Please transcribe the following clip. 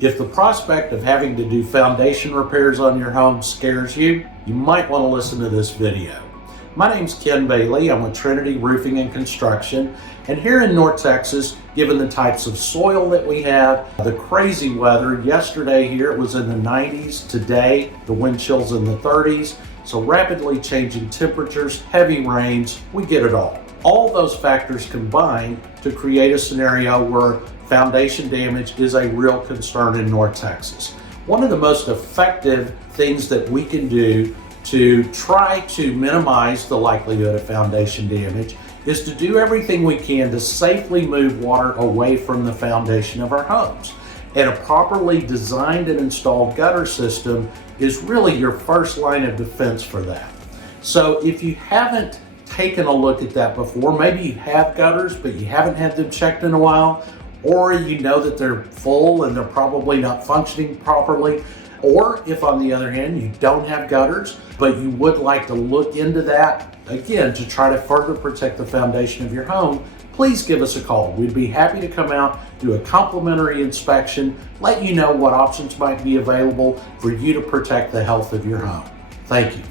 If the prospect of having to do foundation repairs on your home scares you, you might want to listen to this video. My name's Ken Bailey. I'm with Trinity Roofing and Construction. And here in North Texas, given the types of soil that we have, the crazy weather, yesterday here it was in the 90s, today the wind chill's in the 30s, so rapidly changing temperatures, heavy rains, we get it all. All those factors combine to create a scenario where foundation damage is a real concern in North Texas. One of the most effective things that we can do to try to minimize the likelihood of foundation damage is to do everything we can to safely move water away from the foundation of our homes. And a properly designed and installed gutter system is really your first line of defense for that. So if you haven't taken a look at that before, maybe you have gutters but you haven't had them checked in a while, or you know that they're full and they're probably not functioning properly, or if on the other hand you don't have gutters but you would like to look into that again to try to further protect the foundation of your home, please give us a call. We'd be happy to come out, do a complimentary inspection, let you know what options might be available for you to protect the health of your home. Thank you.